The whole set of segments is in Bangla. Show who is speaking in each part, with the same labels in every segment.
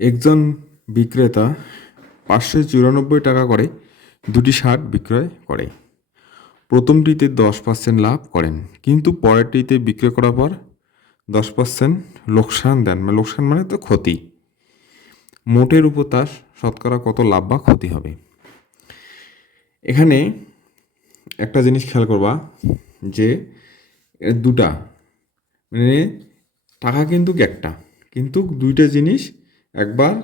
Speaker 1: একজন বিক্রেতা পাঁচশো চুরানব্বই টাকা করে দুটি শার্ট বিক্রয় করে। প্রথমটিতে দশ পার্সেন্ট লাভ করেন, কিন্তু পরেরটিতে বিক্রয় করার পর দশ পার্সেন্ট লোকসান দেন। মানে লোকসান মানে তো ক্ষতি। মোটের উপর তার শতকরা কত লাভ বা ক্ষতি হবে? এখানে একটা জিনিস খেয়াল করবা যে দুটা। মানে টাকা কিন্তু একটা, কিন্তু দুইটা জিনিস একবার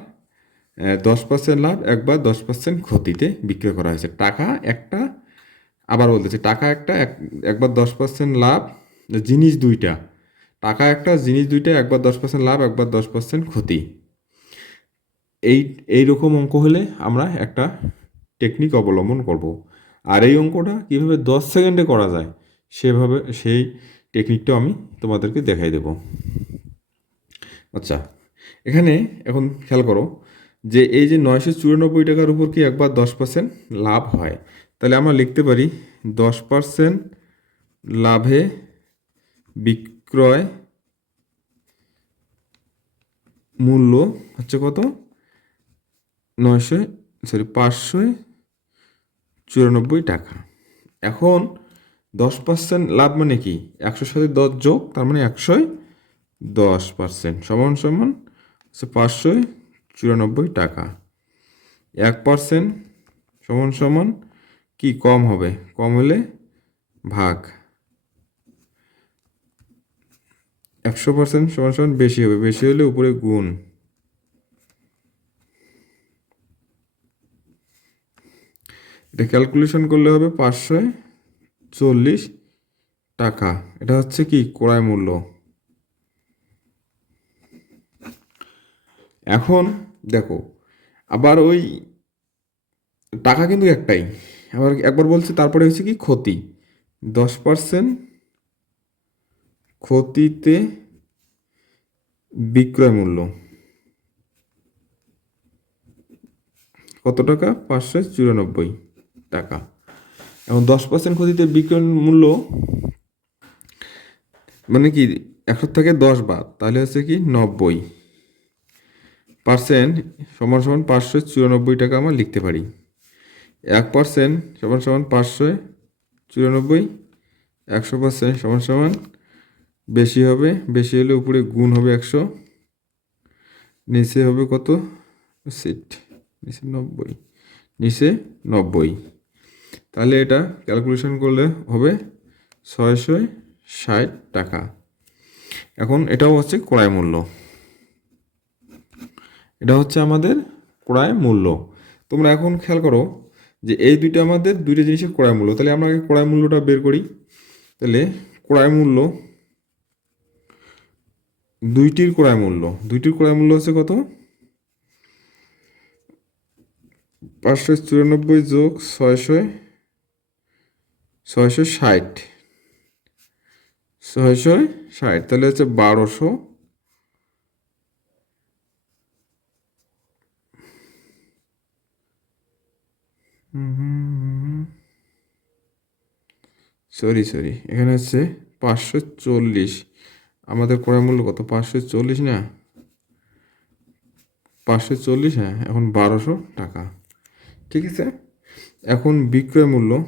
Speaker 1: দশ পার্সেন্ট লাভ, একবার দশ পার্সেন্ট ক্ষতিতে বিক্রয় করা হয়েছে। টাকা একটা, আবার বলতেছে, টাকা একটা, এক- একবার দশ পার্সেন্ট লাভ, জিনিস দুইটা। টাকা একটা, জিনিস দুইটা, একবার দশ পার্সেন্ট লাভ, একবার দশ পার্সেন্ট ক্ষতি। এই এই রকম অঙ্ক হলে আমরা একটা টেকনিক অবলম্বন করব। আর এই অঙ্কটা কীভাবে দশ সেকেন্ডে করা যায়, সেভাবে, সেই টেকনিকটা আমি তোমাদেরকে দেখাই দেব। আচ্ছা এখানে এখন খেয়াল করো যে এই যে নয়শো চুরানব্বই টাকার উপর কি একবার দশ পার্সেন্ট লাভ হয়? তাহলে আমরা লিখতে পারি দশ পার্সেন্ট লাভে বিক্রয় মূল্য হচ্ছে কত? নয়শো সরি পাঁচশো চুরানব্বই টাকা। এখন দশ পার্সেন্ট লাভ মানে কি? একশোর সাথে দশ যোগ, তার মানে একশোয় দশ পার্সেন্ট সমান সমান হচ্ছে পাঁচশো চুরানব্বই টাকা। এক পার্সেন্ট সমান সমান কি কম হবে? কম হলে ভাগ। একশো পার্সেন্ট সমান সমান বেশি হবে। বেশি হলে উপরে গুণ। এটা ক্যালকুলেশন করলে হবে পাঁচশো চল্লিশ টাকা। এটা হচ্ছে কি? ক্রয় মূল্য। এখন দেখো, আবার ওই টাকা কিন্তু একটাই। আবার একবার বলছে, তারপরে হচ্ছে কি? ক্ষতি। দশ পার্সেন্ট ক্ষতিতে বিক্রয় মূল্য। কত টাকা? পাঁচশো চুরানব্বই টাকা। এবং দশ পার্সেন্ট ক্ষতিতে বিক্রয় মূল্য মানে কি? একশো থেকে দশ বাদ। তাহলে হচ্ছে কি নব্বই। পার্সেন্ট সমান সমান পাঁচশো চুরানব্বই টাকা আমরা লিখতে পারি। এক পার্সেন্ট সমান সমান পাঁচশো চুরানব্বই, একশো পার্সেন্ট সমান সমান বেশি হবে, বেশি হলে উপরে গুণ হবে একশো, নিচে হবে কত? সিট নিচে নব্বই নিচে নব্বই। তাহলে এটা ক্যালকুলেশন করলে হবে ছয়শো ষাট টাকা। এখন এটাও হচ্ছে ক্রয় মূল্য। এটা হচ্ছে আমাদের ক্রয় মূল্য। তোমরা এখন খেয়াল করো যে এই দুইটা আমাদের দুইটা জিনিসের ক্রয় মূল্য। তাহলে আমরা আগে ক্রয় মূল্যটা বের করি। তাহলে ক্রয় মূল্য দুইটির ক্রয় মূল্য। দুইটির ক্রয় মূল্য হচ্ছে কত? পাঁচশো চুরানব্বই যোগ ছয়শো ছয়শো ষাট। ছয়শো ষাট, তাহলে হচ্ছে বারোশো। সরি সরি এখানে হচ্ছে পাঁচশো চল্লিশ। আমাদের ক্রয় মূল্য কত? পাঁচশো চল্লিশ না? পাঁচশো চল্লিশ হ্যাঁ। এখন বারোশো টাকা। ঠিক আছে? এখন বিক্রয় মূল্য।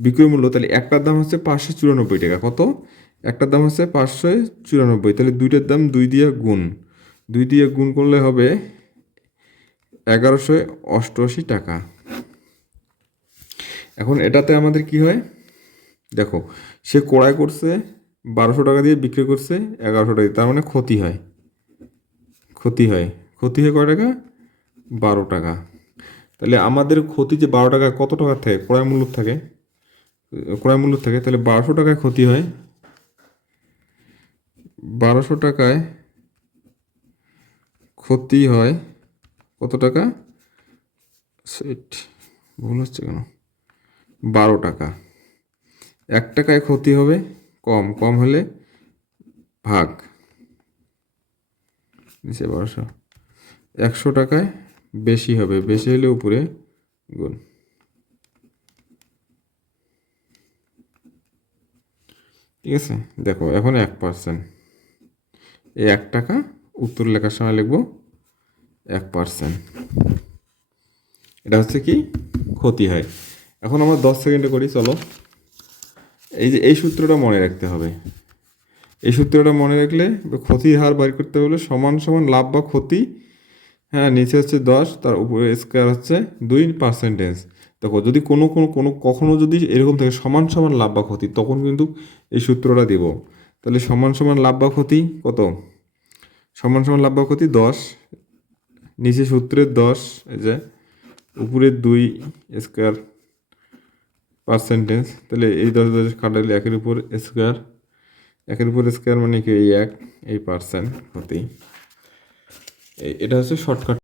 Speaker 1: বিক্রয় মূল্য, তাহলে একটার দাম হচ্ছে পাঁচশো চুরানব্বই টাকা। কত? একটার দাম হচ্ছে পাঁচশো চুরানব্বই। তাহলে দুইটার দাম দুই দিয়ে গুণ। দুই দিয়ে গুণ করলে হবে এগারোশো অষ্টআশি টাকা। এখন এটাতে আমাদের কি হয়? দেখো, সে ক্রয় করছে, বারোশো টাকা দিয়ে বিক্রি করছে, এগারোশো টাকা তার মানে ক্ষতি হয়। ক্ষতি হয়। ক্ষতি হয় কয় টাকা? বারো টাকা। তাহলে আমাদের ক্ষতি যে বারো টাকা, কত টাকার থাকে? ক্রয় মূল্য থাকে। ক্রয় মূল্য থাকে। তাহলে বারোশো টাকায় ক্ষতি হয়। বারোশো টাকায় ক্ষতি হয় কত টাকা? সেট ভুল হচ্ছে কেন? বারো টাকা। এক টাকায় ক্ষতি হবে, কম। কম হলে ভাগ। নিচে বারোশো। একশো টাকায় বেশি হবে। বেশি হলে উপরে গুণ। ঠিক আছে? দেখো, এখন এক পার্সেন্ট এই এক টাকা উত্তর লেখার সময় লিখব এক পার্সেন্ট এটা হচ্ছে কি? ক্ষতি হয়। এখন আমরা দশ সেকেন্ডে করি, চলো। এই যে, এই সূত্রটা মনে রাখতে হবে। এই সূত্রটা মনে রাখলে ক্ষতির হার বের করতে হলে সমান সমান লাভ বা ক্ষতি হ্যাঁ নিচে হচ্ছে দশ, তার উপরে স্কোয়ার হচ্ছে দুই পার্সেন্টেজ দেখো, যদি কোনো কোনো কোনো, কখনো যদি এরকম থাকে সমান সমান লাভ বা ক্ষতি, তখন কিন্তু এই সূত্রটা দিব। তাহলে সমান সমান লাভ বা ক্ষতি কত? সমান সমান লাভ বা ক্ষতি দশ। নিচে সূত্রের দশ, এই যে উপরের দুই স্কোয়ার পার্সেন্টেজ তাহলে এই দশ দশ কাটালে একের উপর স্কোয়ার একের উপর স্কোয়ার মানে কি, এই এক, এই পার্সেন্ট হতেই। এটা হচ্ছে শর্টকাট